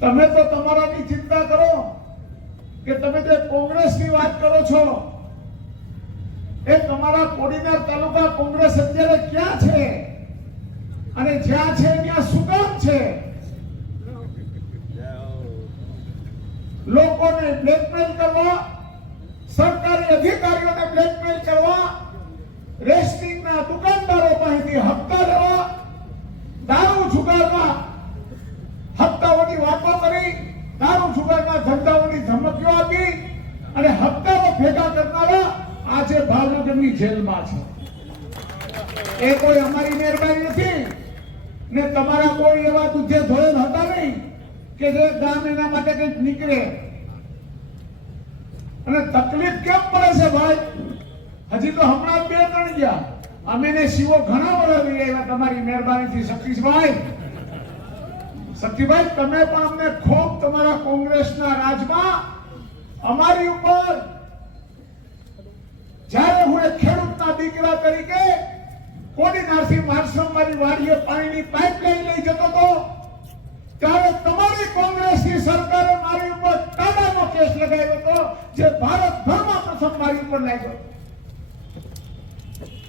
તમે તો તમારાની ચિંતા કરો કે તમે જે કોંગ્રેસની વાત કરો છો એ તમારા કોડીનાર તાલુકા કોંગ્રેસ અત્યારે ક્યાં છે અને જ્યાં છે ત્યાં શું કામ છે? લોકોને બ્લેકમેલ કરવા, સરકારી અધિકારીઓને બ્લેકમેલ કરવા, રેસ્ટિંગના દુકાનદારો પાસેથી હપ્તા લેવા, દારૂ જુગારમાં હપ્તાઓની વાતો કરી, દારૂ જુગારમાં ધંધાઓની ધમકીઓ આપી અને હપ્તાઓ ભેગા કરનારા આજે ભાવનગરની જેલમાં છે. એ કોઈ અમારી મહેરબાની નથી ને તમારા કોઈ એવા દુધે ધોયેલ હતા નહીં કે જે ગામ એના માટે કંઈક નીકળે. અને તકલીફ કેમ પડે છે ભાઈ? હજી તો હમણાં 2-3 ગયા, અમે ને શિવો ઘણા વળાવી આવ્યા તમારી મહેરબાનીથી. શક્તિભાઈ તમે પણ અમને ખૂબ તમારા કોંગ્રેસના રાજમાં અમારી ઉપર, જ્યારે હું એક ખેડૂતના દીકરા તરીકે કોડીનારથી મારી વાડીએ પાણીની પાઇપલાઇન લઈ જતો હતો ત્યારે તમારી કોંગ્રેસની સરકારે મારી ઉપર ટાડાનો કેસ લગાવ્યો હતો, જે ભારતભરમાં પ્રથમ મારી ઉપર લાગ્યો.